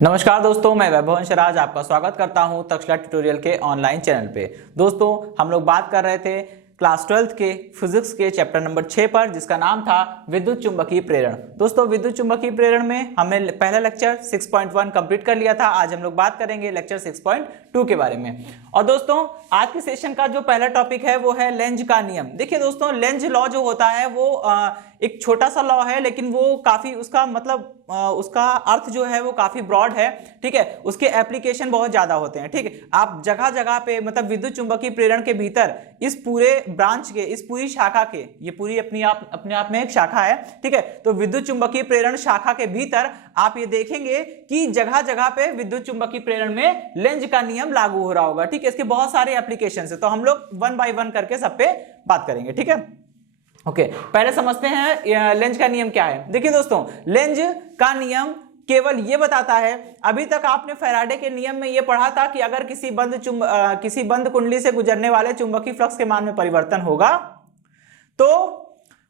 नमस्कार दोस्तों, मैं वैभव अंशराज आपका स्वागत करता हूं तक्षशिला ट्यूटोरियल के ऑनलाइन चैनल पे। दोस्तों, हम लोग बात कर रहे थे क्लास 12th के फिजिक्स के चैप्टर नंबर 6 पर, जिसका नाम था विद्युत चुंबकीय प्रेरण। दोस्तों, विद्युत चुंबकीय प्रेरण में हमने पहला लेक्चर 6.1 कंप्लीट कर लिया था। आज हम लोग बात करेंगे लेक्चर 6.2 के बारे में। और दोस्तों, आज के सेशन का जो पहला टॉपिक है वो है लेंज का नियम। देखिए दोस्तों, लेंज लॉ जो होता है वो एक छोटा सा लॉ है, लेकिन वो काफी उसका मतलब उसका अर्थ जो है वो काफी ब्रॉड है। ठीक है, उसके एप्लीकेशन बहुत ज्यादा होते हैं। ठीक है, आप जगह जगह पे मतलब विद्युत चुंबकीय प्रेरण के भीतर इस पूरे ब्रांच के, इस पूरी शाखा के, ये पूरी अपने आप में एक शाखा है। ठीक है, तो विद्युत चुंबकीय प्रेरण शाखा के भीतर आप ये देखेंगे कि जगह जगह पे विद्युत चुंबकीय प्रेरण में लेंज का नियम लागू हो रहा होगा। ठीक है, इसके बहुत सारे एप्लीकेशन है, तो हम लोग वन बाय वन करके सब पे बात करेंगे। ठीक है, ओके, पहले समझते हैं लेंज का नियम क्या है। देखिए दोस्तों, लेंज का नियम केवल ये बताता है, अभी तक आपने फैराडे के नियम में ये पढ़ा था कि अगर किसी बंद कुंडली से गुजरने वाले चुंबकीय फ्लक्स के मान में परिवर्तन होगा तो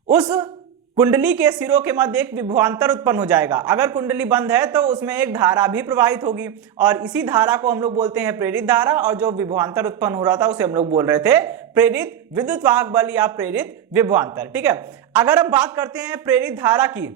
उस कुंडली के सिरों के मध्य एक विभवांतर उत्पन्न हो जाएगा। अगर कुंडली बंद है तो उसमें एक धारा भी प्रवाहित होगी, और इसी धारा को हम लोग बोलते हैं प्रेरित धारा, और जो विभवांतर उत्पन्न हो रहा था उसे हम लोग बोल रहे थे प्रेरित विद्युत वाहक बल या प्रेरित विभवांतर। ठीक है, अगर हम बात करते हैं प्रेरित धारा की,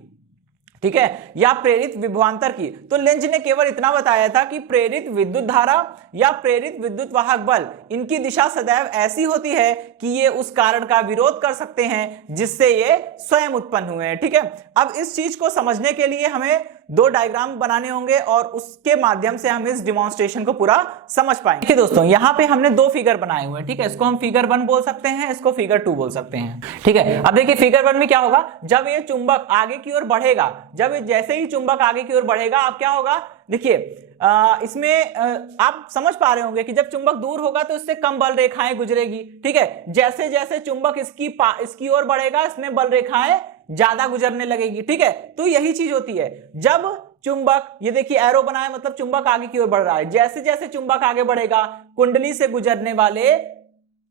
ठीक है, या प्रेरित विभवांतर की, तो लेंज ने केवल इतना बताया था कि प्रेरित विद्युत धारा या प्रेरित विद्युत वाहक बल, इनकी दिशा सदैव ऐसी होती है कि ये उस कारण का विरोध कर सकते हैं जिससे ये स्वयं उत्पन्न हुए हैं। ठीक है, अब इस चीज को समझने के लिए हमें दो डायग्राम बनाने होंगे और उसके माध्यम से हम इस डिमॉन्स्ट्रेशन को पूरा समझ पाएंगे। देखिए दोस्तों, यहाँ पे हमने दो फिगर बनाए हुए हैं। ठीक है, इसको हम फिगर 1 बोल सकते हैं, इसको फिगर 2 बोल सकते हैं। ठीक है, अब देखिए फिगर 1 में क्या होगा, जब ये चुंबक आगे की ओर बढ़ेगा, जैसे ही चुंबक आगे की ओर बढ़ेगा, अब क्या होगा, देखिए इसमें आप समझ पा रहे होंगे कि जब चुंबक दूर होगा तो इससे कम बल रेखाएं गुजरेगी। ठीक है, जैसे जैसे चुंबक इसकी ओर बढ़ेगा, इसमें बल रेखाएं ज्यादा गुजरने लगेगी। ठीक है, तो यही चीज होती है जब चुंबक, ये देखिए एरो बनाया, मतलब चुंबक आगे की ओर बढ़ रहा है। जैसे जैसे चुंबक आगे बढ़ेगा, कुंडली से गुजरने वाले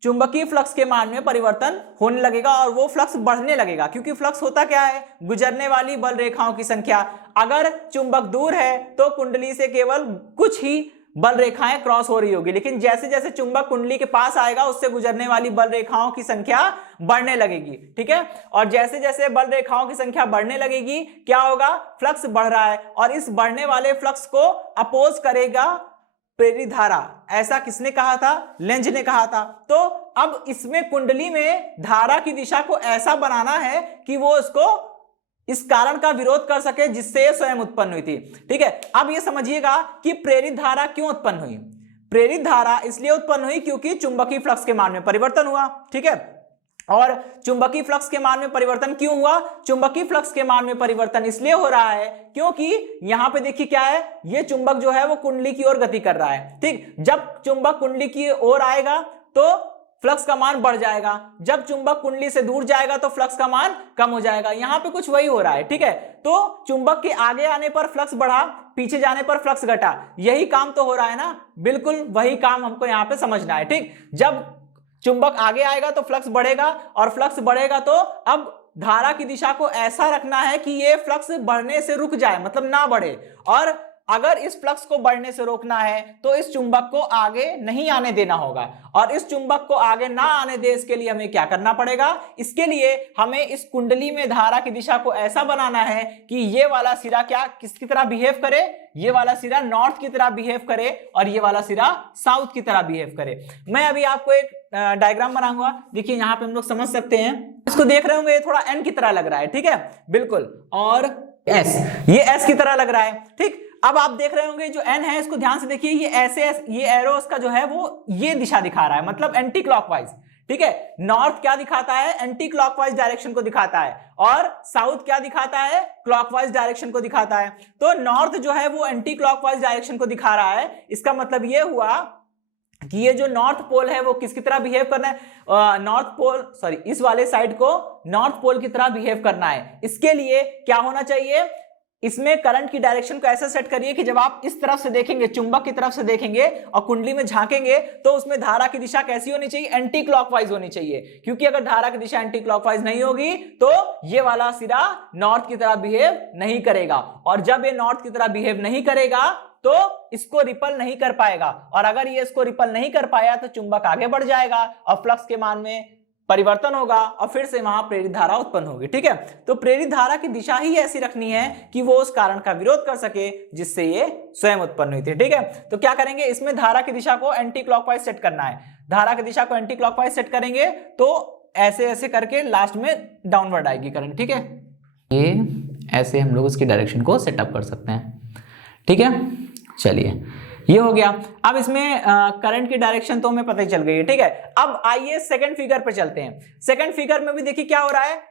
चुंबकीय फ्लक्स के मान में परिवर्तन होने लगेगा, और वो फ्लक्स बढ़ने लगेगा, क्योंकि फ्लक्स होता क्या है, गुजरने वाली बल रेखाओं की संख्या। अगर चुंबक दूर है तो कुंडली से केवल कुछ ही बल रेखाएं क्रॉस हो रही होगी, लेकिन जैसे जैसे चुंबक कुंडली के पास आएगा उससे गुजरने वाली बल रेखाओं की संख्या बढ़ने लगेगी। ठीक है, और जैसे जैसे बल रेखाओं की संख्या बढ़ने लगेगी, क्या होगा, फ्लक्स बढ़ रहा है, और इस बढ़ने वाले फ्लक्स को अपोज करेगा प्रेरित धारा। ऐसा किसने कहा था, लेंज ने कहा था। तो अब इसमें कुंडली में धारा की दिशा को ऐसा बनाना है कि वो इसको, इस कारण का विरोध कर सके जिससे स्वयं उत्पन्न हुई थी। ठीक है, अब ये समझिएगा कि प्रेरित धारा क्यों उत्पन्न हुई। प्रेरित धारा इसलिए उत्पन्न हुई क्योंकि चुंबकीय फ्लक्स के मान में परिवर्तन हुआ। ठीक है, और चुंबकीय फ्लक्स के मान में परिवर्तन क्यों हुआ, चुंबकीय फ्लक्स के मान में परिवर्तन इसलिए हो रहा है क्योंकि यहां पे देखिए क्या है, ये चुंबक जो है वो कुंडली की ओर गति कर रहा है। ठीक, जब चुंबक कुंडली की ओर आएगा तो फ्लक्स का मान बढ़ जाएगा, जब चुंबक कुंडली से दूर जाएगा तो फ्लक्स का मान कम हो जाएगा। यहां पे कुछ वही हो रहा है। ठीक है, तो चुंबक के आगे आने पर फ्लक्स बढ़ा, पीछे जाने पर फ्लक्स घटा, यही काम तो हो रहा है ना, बिल्कुल वही काम हमको यहां पे समझना है। ठीक, जब चुंबक आगे आएगा तो फ्लक्स बढ़ेगा, और फ्लक्स बढ़ेगा तो अब धारा की दिशा को ऐसा रखना है कि ये फ्लक्स बढ़ने से रुक जाए, मतलब ना बढ़े। और अगर इस फ्लक्स को बढ़ने से रोकना है तो इस चुंबक को आगे नहीं आने देना होगा, और इस चुंबक को आगे ना आने दे इसके लिए हमें क्या करना पड़ेगा, इसके लिए हमें इस कुंडली में धारा की दिशा को ऐसा बनाना है कि ये वाला सिरा क्या किसकी तरह बिहेव करे, ये वाला सिरा नॉर्थ की तरह बिहेव करे, और ये वाला सिरा साउथ की तरह बिहेव करे। मैं अभी आपको एक डायग्राम बनाऊंगा, देखिए यहां पे हम लोग समझ सकते हैं। इसको देख रहे होंगे, ये थोड़ा एन की तरह लग रहा है। ठीक है, बिल्कुल, और एस, ये एस की तरह लग रहा है। ठीक, अब आप देख रहे होंगे जो एन है, इसको ध्यान से देखिए, ये ऐसे ये एरो इसका जो है वो ये दिशा दिखा रहा है, मतलब एंटी क्लॉकवाइज। ठीक है, नॉर्थ क्या दिखाता है, एंटी क्लॉकवाइज डायरेक्शन को दिखाता है, और साउथ क्या दिखाता है, क्लॉकवाइज डायरेक्शन को दिखाता है। तो नॉर्थ जो है वो एंटी क्लॉकवाइज डायरेक्शन को दिखा रहा है। इसका मतलब ये हुआ कि ये जो नॉर्थ पोल है वो किसकी तरह बिहेव करना है, नॉर्थ पोल, सॉरी, इस वाले साइड को नॉर्थ पोल की तरह बिहेव करना है। इसके लिए क्या होना चाहिए, इसमें करंट की डायरेक्शन को ऐसा सेट करिए कि जब आप इस तरफ से देखेंगे, चुंबक की तरफ से देखेंगे और कुंडली में झांकेंगे, तो उसमें धारा की दिशा कैसी होनी चाहिए, एंटी क्लॉकवाइज होनी चाहिए। क्योंकि अगर धारा की दिशा एंटी क्लॉकवाइज नहीं होगी तो ये वाला सिरा नॉर्थ की तरह बिहेव नहीं करेगा, और जब ये नॉर्थ की तरह बिहेव नहीं करेगा तो इसको रिपल नहीं कर पाएगा, और अगर ये इसको रिपल नहीं कर पाया तो चुंबक आगे बढ़ जाएगा और फ्लक्स के मान में परिवर्तन होगा और फिर से वहां प्रेरित धारा उत्पन्न होगी। ठीक है, तो प्रेरित धारा की दिशा ही ऐसी रखनी है कि वो उस कारण का विरोध कर सके जिससे ये स्वयं उत्पन्न हुई थी। ठीक है, तो क्या करेंगे, इसमें धारा की दिशा को एंटी क्लॉकवाइज सेट करना है। धारा की दिशा को एंटी क्लॉकवाइज सेट करेंगे तो ऐसे ऐसे करके लास्ट में डाउनवर्ड आएगी करंट। ठीक है, ये ऐसे हम लोग उसकी डायरेक्शन को सेटअप कर सकते हैं। ठीक है, चलिए ये हो गया। अब इसमें करंट की डायरेक्शन तो हमें पता ही चल गई है। ठीक है, अब आइए सेकंड फिगर पे चलते हैं। सेकंड फिगर में भी देखिए क्या हो रहा है,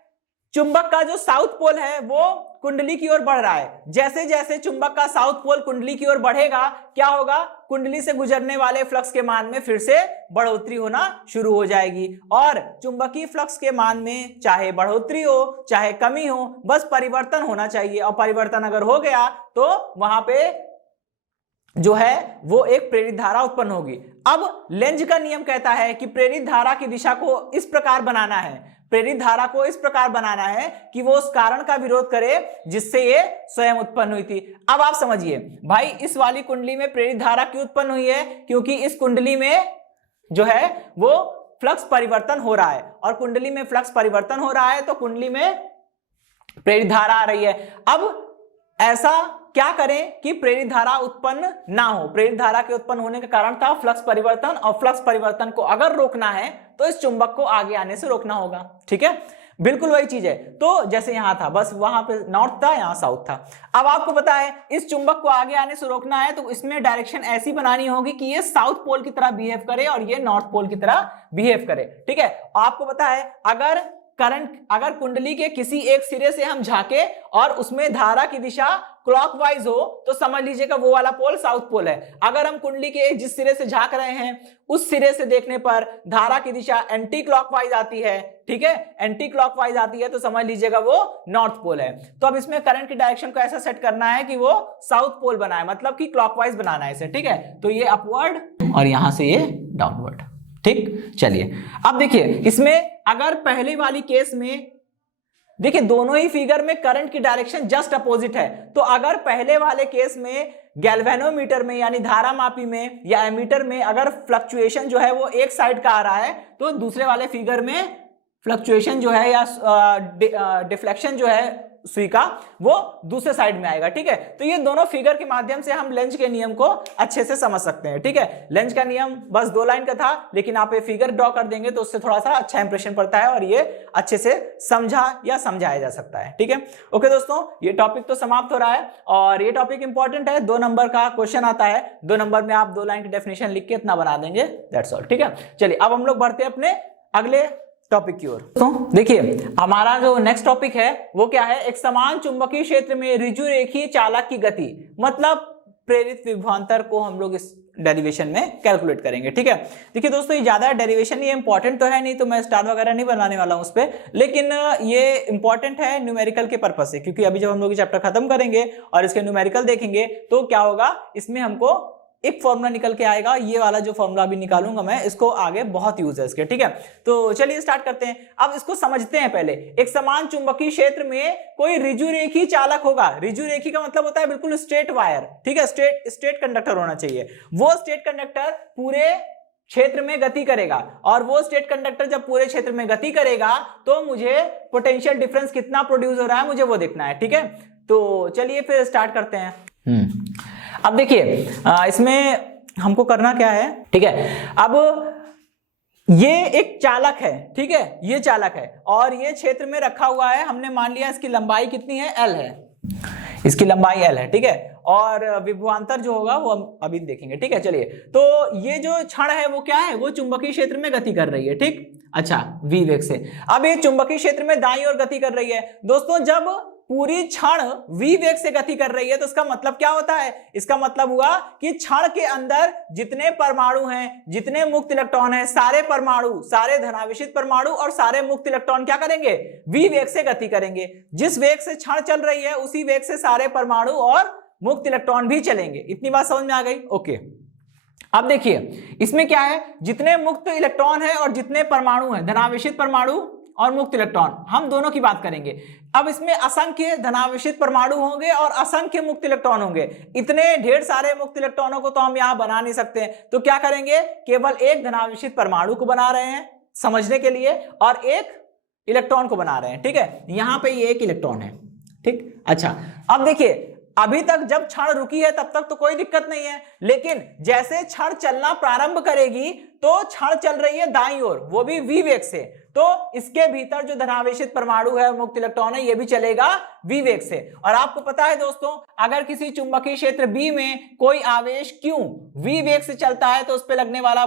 चुंबक का जो साउथ पोल है वो कुंडली की ओर बढ़ रहा है। जैसे जैसे चुंबक का साउथ पोल कुंडली की ओर बढ़ेगा क्या होगा, कुंडली से गुजरने वाले फ्लक्स के मान में फिर से बढ़ोतरी होना शुरू हो जाएगी, और चुंबकीय फ्लक्स के मान में चाहे बढ़ोतरी हो चाहे कमी हो, बस परिवर्तन होना चाहिए, और परिवर्तन अगर हो गया तो वहां पे जो है वो एक प्रेरित धारा उत्पन्न होगी। अब लेंज का नियम कहता है कि प्रेरित धारा की दिशा को इस प्रकार बनाना है, प्रेरित धारा को इस प्रकार बनाना है कि वो उस कारण का विरोध करे जिससे ये स्वयं उत्पन्न हुई थी। अब आप समझिए भाई, इस वाली कुंडली में प्रेरित धारा क्यों उत्पन्न हुई है, क्योंकि इस कुंडली में जो है वो फ्लक्स परिवर्तन हो रहा है, और कुंडली में फ्लक्स परिवर्तन हो रहा है तो कुंडली में प्रेरित धारा आ रही है। अब ऐसा क्या करें कि प्रेरित धारा उत्पन्न ना हो। प्रेरित धारा के उत्पन्न होने का कारण था फ्लक्स परिवर्तन, और फ्लक्स परिवर्तन को अगर रोकना है तो इस चुंबक को आगे आने से रोकना होगा। ठीक है, बिल्कुल वही चीज है। तो जैसे यहां था, बस वहां पे नॉर्थ था, यहां साउथ था। अब आपको पता है इस चुंबक को आगे आने से रोकना है तो इसमें डायरेक्शन ऐसी बनानी होगी कि ये साउथ पोल की तरह बिहेव करे और ये नॉर्थ पोल की तरह बिहेव करे। ठीक है, आपको पता है अगर कुंडली के किसी एक सिरे से हम झांके और उसमें धारा की दिशा क्लॉकवाइज हो तो समझ लीजिएगा वो वाला पोल साउथ पोल है। अगर हम कुंडली के जिस सिरे से झांक रहे हैं उस सिरे से देखने पर धारा की दिशा एंटी क्लॉकवाइज आती है, ठीक है, एंटी क्लॉकवाइज आती है तो समझ लीजिएगा वो नॉर्थ पोल है। तो अब इसमें करंट की डायरेक्शन को ऐसा सेट करना है कि वो साउथ पोल बनाए, मतलब कि क्लॉकवाइज बनाना है इसे। ठीक है, तो ये अपवर्ड और यहां से ये डाउनवर्ड। ठीक, चलिए अब देखिए इसमें अगर पहले वाली केस में देखिए दोनों ही फिगर में करंट की डायरेक्शन जस्ट अपोजिट है, तो अगर पहले वाले केस में गैल्वेनोमीटर में यानी धारा मापी में या एमीटर में अगर फ्लक्चुएशन जो है वो एक साइड का आ रहा है तो दूसरे वाले फिगर में फ्लक्चुएशन जो है या डिफ्लेक्शन जो है सुई का वो दूसरे साइड में आएगा। ठीक है, तो ये दोनों फिगर के माध्यम से हम लेंज के नियम को अच्छे से समझ सकते हैं। ठीक है, लेंज का नियम बस 2 लाइन का था, लेकिन आप ये फिगर ड्रॉ कर देंगे तो उससे थोड़ा सा अच्छा इंप्रेशन पड़ता है और ये अच्छे से समझा या समझाया जा सकता है। ठीक है, ओके दोस्तों, ये टॉपिक तो समाप्त हो रहा है और ये टॉपिक इंपॉर्टेंट है। 2 नंबर का क्वेश्चन आता है, 2 नंबर में आप 2 लाइन की डेफिनेशन लिख के इतना बना देंगे, दैट्स ऑल। ठीक है, चलिए अब हम लोग बढ़ते हैं अपने अगले टॉपिक की ओर। तो देखिए हमारा जो नेक्स्ट टॉपिक है वो क्या है, एक समान चुंबकीय क्षेत्र में ऋजु रेखीय चालक की गति, मतलब प्रेरित विभवांतर को हम लोग इस डेरिवेशन में कैलकुलेट करेंगे। ठीक है, देखिए दोस्तों ये ज्यादा डेरिवेशन ये इंपॉर्टेंट तो है नहीं, तो मैं स्टार वगैरह नहीं बनाने वाला हूं उस पर, लेकिन ये इंपॉर्टेंट है न्यूमेरिकल के पर्पज से, क्योंकि अभी जब हम लोग ये चैप्टर खत्म करेंगे और इसके न्यूमेरिकल देखेंगे तो क्या होगा, इसमें हमको एक फॉर्मूला निकल के आएगा, ये वाला जो फॉर्मूला अभी निकालूंगा मैं, इसको आगे बहुत यूज है इसके। ठीक है, तो चलिए स्टार्ट करते हैं। अब इसको समझते हैं पहले। एक समान चुंबकीय क्षेत्र में कोई ऋजु रेखीय चालक होगा। ऋजु रेखीय का मतलब होता है बिल्कुल स्ट्रेट वायर। ठीक है, स्ट्रेट कंडक्टर होना चाहिए। वो स्ट्रेट कंडक्टर पूरे क्षेत्र में गति करेगा, और वो स्ट्रेट कंडक्टर जब पूरे क्षेत्र में गति करेगा तो मुझे पोटेंशियल डिफरेंस कितना प्रोड्यूस हो रहा है मुझे वो देखना है। ठीक है, तो चलिए फिर स्टार्ट करते हैं। अब देखिए इसमें हमको करना क्या है। ठीक है, अब ये एक चालक है, ठीक है, ये चालक है और ये क्षेत्र में रखा हुआ है। हमने मान लिया इसकी लंबाई कितनी है, L है, इसकी लंबाई L है। ठीक है, और विभवांतर जो होगा वो हम अभी देखेंगे। ठीक है, चलिए तो ये जो क्षण है वो क्या है, वो चुंबकीय क्षेत्र में गति कर रही है। ठीक, अच्छा v वेग से। अब ये चुंबकीय क्षेत्र में दाईं ओर गति कर रही है। दोस्तों जब पूरी क्षण v वेग से गति कर रही है तो इसका मतलब क्या होता है, इसका मतलब हुआ कि क्षण के अंदर जितने परमाणु हैं, जितने मुक्त इलेक्ट्रॉन हैं, सारे परमाणु, सारे धनावेशित परमाणु और सारे मुक्त इलेक्ट्रॉन क्या करेंगे, v वेग से गति करेंगे। जिस वेग से क्षण चल रही है उसी वेग से सारे परमाणु और मुक्त इलेक्ट्रॉन भी चलेंगे। इतनी बात समझ में आ गई? ओके, अब देखिए इसमें क्या है, जितने मुक्त इलेक्ट्रॉन है और जितने परमाणु हैं, धनावेशित परमाणु और मुक्त इलेक्ट्रॉन, हम दोनों की बात करेंगे। अब इसमें असंख्य धनावेशित परमाणु होंगे और असंख्य मुक्त इलेक्ट्रॉन होंगे। इतने ढेर सारे मुक्त इलेक्ट्रॉनों को तो हम यहां बना नहीं सकते, तो क्या करेंगे, केवल एक धनावेशित परमाणु को बना रहे हैं समझने के लिए और एक इलेक्ट्रॉन को बना रहे हैं। ठीक है, यहां पे ये एक इलेक्ट्रॉन है। ठीक, अच्छा अब देखिए, अभी तक जब क्षण रुकी है तब तक तो कोई दिक्कत नहीं है, लेकिन जैसे क्षण चलना प्रारंभ करेगी तो क्षण चल रही है दाईं ओर, वो भी v वेग से, तो इसके भीतर जो धनावेशित परमाणु है, मुक्त इलेक्ट्रॉन है, ये भी चलेगा v वेग से। और आपको पता है दोस्तों, अगर किसी चुंबकीय क्षेत्र B में कोई आवेश Q v वेग से चलता है तो उस पर लगने वाला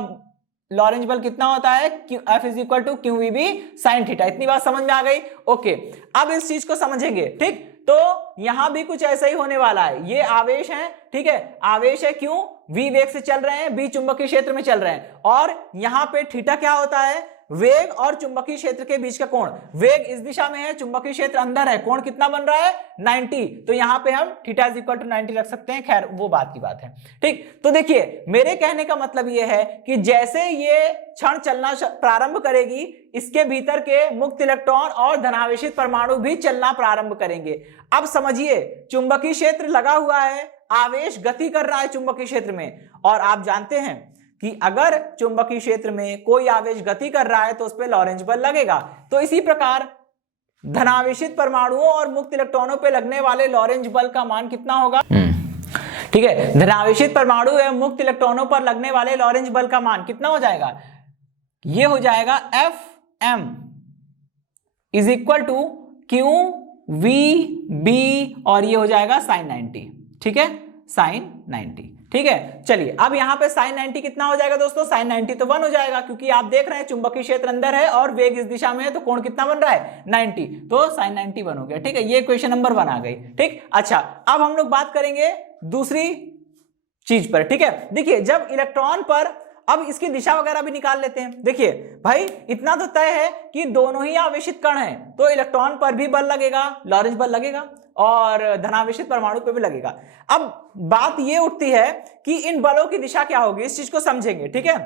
लॉरेंज बल कितना होता है, F is equal to Q V B sine theta. इतनी बात समझ में आ गई? ओके, अब इस चीज को समझेंगे। ठीक, तो यहां भी कुछ ऐसा ही होने वाला है। ये आवेश है, ठीक है, आवेश है क्यों, v वेग से चल रहे हैं, b चुंबकीय क्षेत्र में चल रहे हैं, और यहां पे थीटा क्या होता है, वेग और चुंबकीय क्षेत्र के बीच का कोण। वेग इस दिशा में है, चुंबकीय क्षेत्र अंदर है, कोण कितना बन रहा है 90, तो यहां पे हम थीटा इज इक्वल टू 90 रख सकते हैं। खैर वो बात की बात है। ठीक, तो देखिए मेरे कहने का मतलब ये है कि जैसे ये क्षण चलना प्रारंभ करेगी, इसके भीतर के मुक्त इलेक्ट्रॉन और धनावेशित परमाणु भी चलना प्रारंभ करेंगे। अब समझिए, चुंबकीय क्षेत्र लगा हुआ है, आवेश गति कर रहा है चुंबकीय क्षेत्र में, और आप जानते हैं कि अगर चुंबकीय क्षेत्र में कोई आवेश गति कर रहा है तो उस पर लॉरेंज बल लगेगा। तो इसी प्रकार धनावेशित परमाणुओं और मुक्त इलेक्ट्रॉनों पे लगने वाले लॉरेंज बल का मान कितना होगा? ठीक है, धनावेशित परमाणु एवं मुक्त इलेक्ट्रॉनों पर लगने वाले लॉरेंज बल का मान कितना हो जाएगा? ये हो जाएगा Fm is equal to Q V B, और ये हो जाएगा साइन 90। ठीक है, साइन 90। ठीक है, चलिए अब यहां पे साइन 90 कितना हो जाएगा दोस्तों? साइन 90 तो 1 हो जाएगा, क्योंकि आप देख रहे हैं चुंबकीय क्षेत्र अंदर है और वेग इस दिशा में है, तो कोण कितना बन रहा है 90, तो साइन 90 1 हो गया। ठीक है, ये क्वेश्चन नंबर 1 आ गई। ठीक, अच्छा अब हम लोग बात करेंगे दूसरी चीज पर। ठीक है, देखिए जब इलेक्ट्रॉन पर, अब इसकी दिशा वगैरह भी निकाल लेते हैं। देखिए भाई, इतना तो तय है कि दोनों ही आवेशित कण हैं, तो इलेक्ट्रॉन पर भी बल लगेगा, लॉरेंज बल लगेगा, और धनावेशित परमाणु पे भी लगेगा। अब बात ये उठती है कि इन बलों की दिशा क्या होगी, इस चीज को समझेंगे। ठीक है,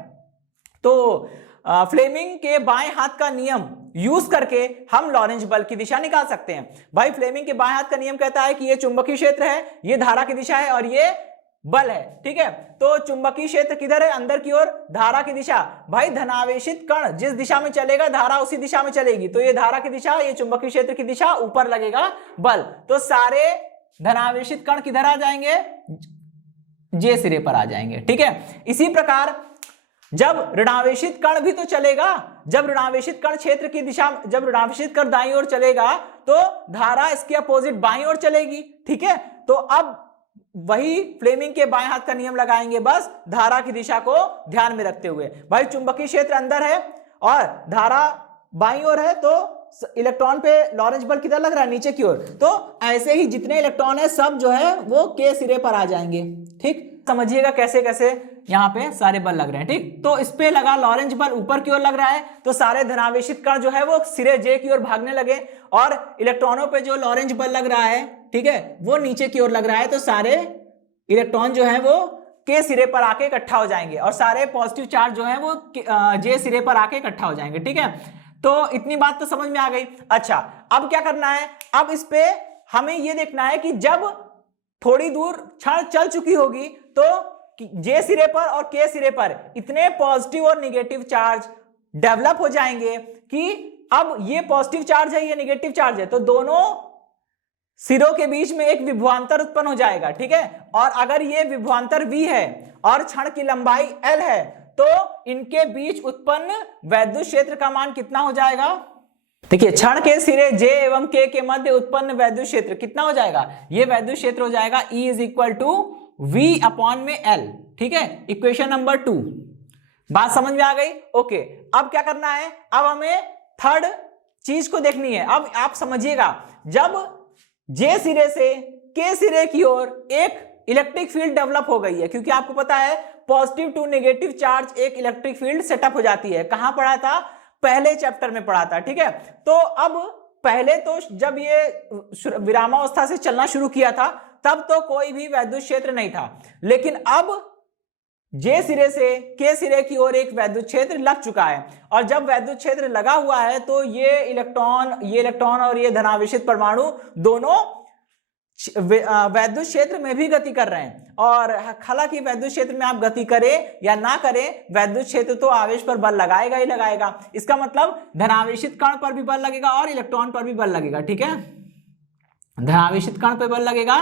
तो फ्लेमिंग के बाएं हाथ का नियम यूज करके हम लॉरेंज बल की दिशा निकाल सकते हैं। भाई फ्लेमिंग के बाएं हाथ का नियम कहता है कि ये चुंबकीय क्षेत्र है, ये धारा की दिशा है और ये बल है। ठीक है, तो चुंबकीय क्षेत्र किधर है, अंदर की ओर, धारा की दिशा। भाई धनावेशित कण जिस दिशा में चलेगा, धारा उसी दिशा में चलेगी, तो ये धारा की दिशा, ये चुंबकीय क्षेत्र की दिशा, ऊपर लगेगा बल, तो सारे धनावेशित कण किधर आ जाएंगे, जे सिरे पर आ जाएंगे। ठीक है, इसी प्रकार जब ऋणावेशित कण भी तो चलेगा, जब ऋणावेशित कण क्षेत्र की दिशा, जब ऋणावेशित कण दाईं ओर चलेगा तो धारा इसके अपोजिट बाईं ओर चलेगी। ठीक है, तो अब वही फ्लेमिंग के बाएं हाथ का नियम लगाएंगे, बस धारा की दिशा को ध्यान में रखते हुए। भाई चुंबकीय क्षेत्र अंदर है और धारा बाईं ओर है, तो इलेक्ट्रॉन पे लॉरेंज बल किधर लग रहा है, नीचे की ओर, तो ऐसे ही जितने इलेक्ट्रॉन है सब जो है वो के सिरे पर आ जाएंगे। ठीक, समझिएगा कैसे कैसे यहाँ पे सारे बल लग रहे हैं। ठीक, तो इस पे लगा लॉरेंज बल, ऊपर की ओर लग रहा है, तो सारे धनावेशित कण जो है वो सिरे जे की ओर भागने लगे, और इलेक्ट्रॉनों पे जो लॉरेंज बल लग रहा है, ठीक है, वो नीचे की ओर लग रहा है, तो सारे इलेक्ट्रॉन जो है वो के सिरे पर आके इकट्ठा हो जाएंगे, और सारे पॉजिटिव चार्ज जो है वो जे सिरे पर आके इकट्ठा हो जाएंगे। ठीक है, तो इतनी बात तो समझ में आ गई। अच्छा अब क्या करना है, अब इस पे हमें ये देखना है कि जब थोड़ी दूर क्षण चल चुकी होगी तो जे सिरे पर और के सिरे पर इतने पॉजिटिव और निगेटिव चार्ज डेवलप हो जाएंगे कि अब ये पॉजिटिव चार्ज है, ये निगेटिव चार्ज है, तो दोनों सिरों के बीच में एक विभवांतर उत्पन्न हो जाएगा। ठीक है, और अगर ये विभवांतर v है और क्षण की लंबाई l है, तो इनके बीच उत्पन्न वैद्युत क्षेत्र का मान कितना हो जाएगा? देखिए क्षण के सिरे j एवं k के मध्य उत्पन्न वैद्युत क्षेत्र कितना हो जाएगा? ये वैद्युत क्षेत्र हो जाएगा E is equal to v upon में l। ठीक है, इक्वेशन नंबर 2। बात समझ में आ गई? ओके, अब क्या करना है, अब हमें थर्ड चीज को देखनी है। अब आप समझिएगा, जब जे सिरे से के सिरे की ओर एक इलेक्ट्रिक फील्ड डेवलप हो गई है, क्योंकि आपको पता है पॉजिटिव टू नेगेटिव चार्ज एक इलेक्ट्रिक फील्ड सेटअप हो जाती है। कहां पढ़ा था? पहले चैप्टर में पढ़ा था। ठीक है, तो अब पहले तो जब ये विरामावस्था से चलना शुरू किया था तब तो कोई भी वैद्युत क्षेत्र नहीं था, लेकिन अब जे सिरे से के सिरे की ओर एक वैद्युत क्षेत्र लग चुका है, और जब वैद्युत क्षेत्र लगा हुआ है तो ये इलेक्ट्रॉन और ये धनावेशित परमाणु दोनों वैद्युत क्षेत्र में भी गति कर रहे हैं। और हालांकि वैद्युत क्षेत्र में आप गति करें या ना करें, वैद्युत क्षेत्र तो आवेश पर बल लगाएगा ही लगाएगा। इसका मतलब धनावेशित कण पर भी बल लगेगा और इलेक्ट्रॉन पर भी बल लगेगा, ठीक है। धनावेशित कण पर बल लगेगा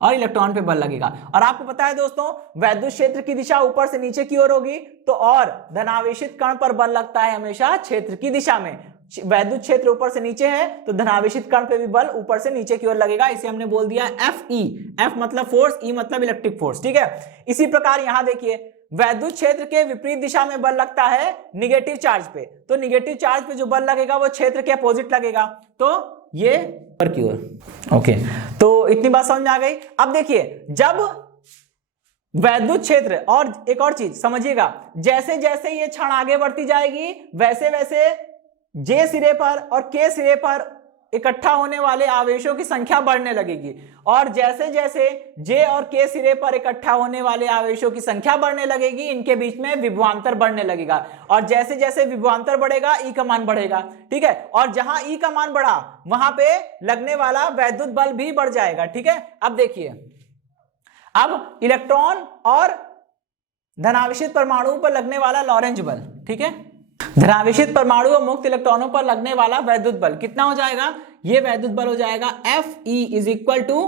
और इलेक्ट्रॉन पे बल लगेगा। और आपको पता है दोस्तों, वैद्युत क्षेत्र की दिशा ऊपर से नीचे की ओर होगी, तो और धनावेशित कण पर बल लगता है हमेशा क्षेत्र की दिशा में। वैद्युत क्षेत्र ऊपर से नीचे है तो धनावेशित कण पे भी बल ऊपर से नीचे की ओर लगेगा। इसे हमने बोल दिया Fe। F मतलब फोर्स, E मतलब इलेक्ट्रिक फोर्स, ठीक है। इसी प्रकार यहां देखिए, वैद्युत क्षेत्र के विपरीत दिशा में बल लगता है निगेटिव चार्ज पे, तो निगेटिव चार्ज पे जो बल लगेगा वो क्षेत्र के अपोजिट लगेगा, तो ये ऊपर की ओर। ओके, तो इतनी बात समझ में आ गई। अब देखिए, जब वैद्युत क्षेत्र, और एक और चीज समझिएगा, जैसे जैसे ये क्षण आगे बढ़ती जाएगी वैसे वैसे जे सिरे पर और के सिरे पर इकट्ठा होने वाले आवेशों की संख्या बढ़ने लगेगी, और जैसे जैसे जे और के सिरे पर इकट्ठा होने वाले आवेशों की संख्या बढ़ने लगेगी, इनके बीच में विभवांतर बढ़ने लगेगा, और जैसे जैसे विभवांतर बढ़ेगा ई का मान बढ़ेगा, ठीक है। और जहां ई का मान बढ़ा वहां पे लगने वाला वैद्युत बल भी बढ़ जाएगा, ठीक है। अब देखिए, अब इलेक्ट्रॉन और धनावेशित परमाणु पर लगने वाला लॉरेंज बल, ठीक है, धनावेशित परमाणु और मुक्त इलेक्ट्रॉनों पर लगने वाला वैद्युत बल कितना हो जाएगा? ये वैद्युत बल हो जाएगा Fe is equal to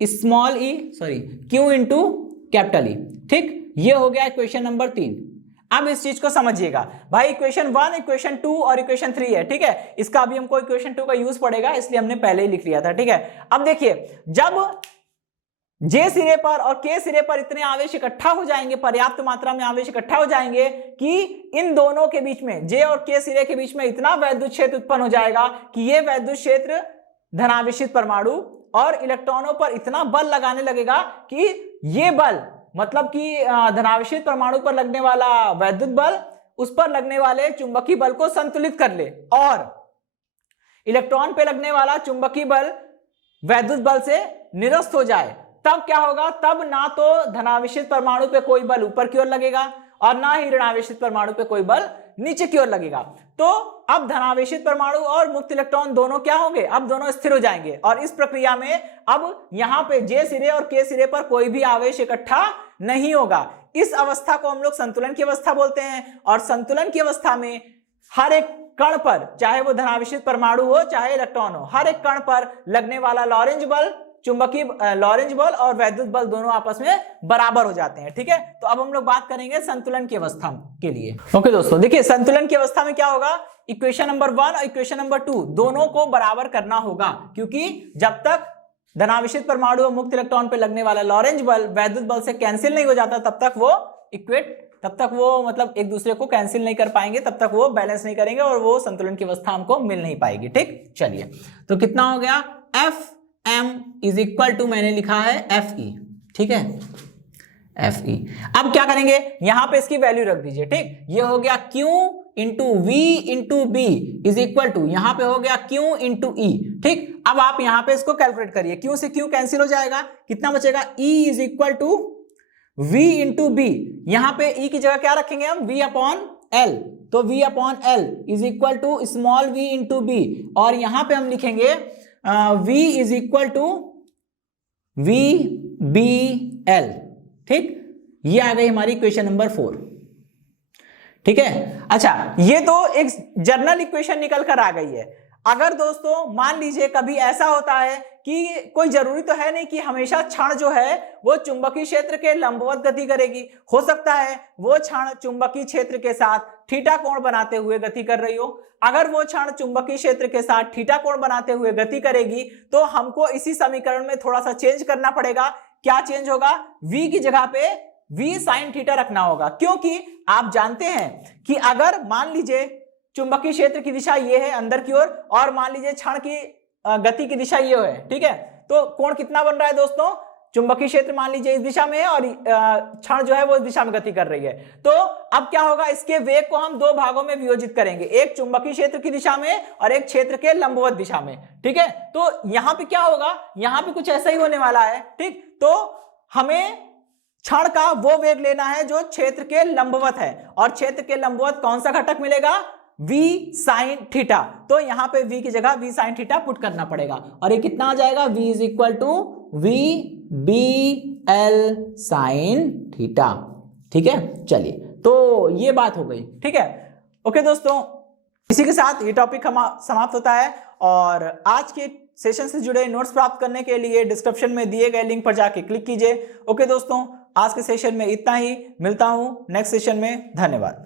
small E Q into capital E, ठीक। ये हो गया इक्वेशन नंबर 3। अब इस चीज को समझिएगा भाई, इक्वेशन 1, इक्वेशन 2 और इक्वेशन 3 है, ठीक है। इसका अभी हमको इक्वेशन 2 का यूज पड़ेगा, इसलिए हमने पहले ही लिख लिया था, ठीक है। अब देखिए, जब जे सिरे पर और के सिरे पर इतने आवेश इकट्ठा हो जाएंगे, पर्याप्त मात्रा में आवेश इकट्ठा हो जाएंगे कि इन दोनों के बीच में, जे और के सिरे के बीच में इतना वैद्युत क्षेत्र उत्पन्न हो जाएगा कि ये वैद्युत क्षेत्र धनावेशित परमाणु और इलेक्ट्रॉनों पर इतना बल लगाने लगेगा कि ये बल, मतलब कि धनावेशित परमाणु पर लगने वाला वैद्युत बल उस पर लगने वाले चुंबकीय बल को संतुलित कर ले, और इलेक्ट्रॉन पे लगने वाला चुंबकीय बल वैद्युत बल से निरस्त हो जाए। तब क्या होगा? तब ना तो धनावेशित परमाणु पे कोई बल ऊपर की ओर लगेगा और ना ही ऋणावेशित परमाणु पे कोई बल नीचे की ओर लगेगा। तो अब धनावेशित परमाणु और मुक्त इलेक्ट्रॉन दोनों क्या होंगे? अब दोनों स्थिर हो जाएंगे, और इस प्रक्रिया में अब यहां पे जे सिरे और के सिरे पर कोई भी आवेश इकट्ठा नहीं होगा। इस अवस्था को हम लोग संतुलन की अवस्था बोलते हैं, और संतुलन की अवस्था में हर एक कण पर, चाहे वो धनावेशित परमाणु हो चाहे इलेक्ट्रॉन हो, हर एक कण पर लगने वाला लॉरेंज बल, चुंबकीय लॉरेंज बल और वैद्युत बल दोनों आपस में बराबर हो जाते हैं, ठीक है। तो अब हम लोग बात करेंगे संतुलन की अवस्था के लिए। ओके दोस्तों, देखिए संतुलन की अवस्था में क्या होगा, इक्वेशन नंबर 1 और इक्वेशन नंबर 2 दोनों को बराबर करना होगा, क्योंकि जब तक धनावेशित परमाणु और मुक्त इलेक्ट्रॉन पे लगने वाला लॉरेंज बल वैद्युत बल से कैंसिल नहीं हो जाता, तब तक वो मतलब एक दूसरे को कैंसिल नहीं कर पाएंगे, तब तक वो बैलेंस नहीं करेंगे और वो संतुलन की अवस्था हमको मिल नहीं पाएगी, ठीक। चलिए, तो कितना हो गया? Fm इज इक्वल टू, मैंने लिखा है Fe, ठीक है, Fe। अब क्या करेंगे, यहां पे इसकी वैल्यू रख दीजिए, ठीक। ये हो गया Q into V into B is equal to, यहां पे हो गया Q इंटू E, ठीक। अब आप यहां पे इसको कैलकुलेट करिए, Q से Q कैंसिल हो जाएगा, कितना बचेगा? E is equal to V into B, यहां पे E की जगह क्या रखेंगे हम? V अपॉन L, तो V upon L is equal to small v into B, और यहां पे हम लिखेंगे V is equal to VBL, ठीक। ये आ गई हमारी इक्वेशन नंबर 4, ठीक है। अच्छा, ये तो एक जनरल इक्वेशन निकल कर आ गई है। अगर दोस्तों मान लीजिए कभी ऐसा होता है कि कोई जरूरी तो है नहीं कि हमेशा क्षण जो है वो चुंबकीय क्षेत्र के लंबवत गति करेगी, हो सकता है वो क्षण चुंबकीय क्षेत्र के साथ थीटा कोण बनाते हुए गति कर रही हो। अगर वो क्षण चुंबकीय क्षेत्र के साथ थीटा कोण बनाते हुए गति करेगी तो हमको इसी समीकरण में थोड़ा सा चेंज करना पड़ेगा। क्या चेंज होगा? v की जगह पे v sin थीटा रखना होगा, क्योंकि आप जानते हैं कि अगर मान लीजिए चुंबकीय क्षेत्र की दिशा ये है अंदर की ओर, और मान लीजिए क्षण की गति की दिशा ये है, ठीक है, तो कोण कितना बन रहा है दोस्तों? चुंबकीय क्षेत्र मान लीजिए इस दिशा में है और क्षण जो है वो इस दिशा में गति कर रही है। तो अब क्या होगा, इसके वेग को हम दो भागों में वियोजित करेंगे, एक चुंबकीय क्षेत्र की दिशा में और एक क्षेत्र के लंबवत दिशा में, ठीक है। तो यहां पे क्या होगा, यहां पे कुछ ऐसा ही होने वाला है, ठीक। तो हमें क्षण का वो वेग लेना है जो क्षेत्र के लंबवत है, और क्षेत्र के लंबवत कौन सा घटक मिलेगा, v sin थीटा। तो यहां पे v की जगह v sin थीटा पुट करना पड़ेगा, और ये कितना आ जाएगा, v is equal to v b l sin theta. ठीक है, चलिए तो ये बात हो गई। ठीक है, ओके दोस्तों, इसी के साथ ये टॉपिक समाप्त होता है। और आज के सेशन से जुड़े नोट्स प्राप्त करने के लिए डिस्क्रिप्शन में दिए गए लिंक पर जाके क्लिक कीजिए। ओके दोस्तों, आज के सेशन में इतना ही, मिलता हूं नेक्स्ट सेशन में, धन्यवाद।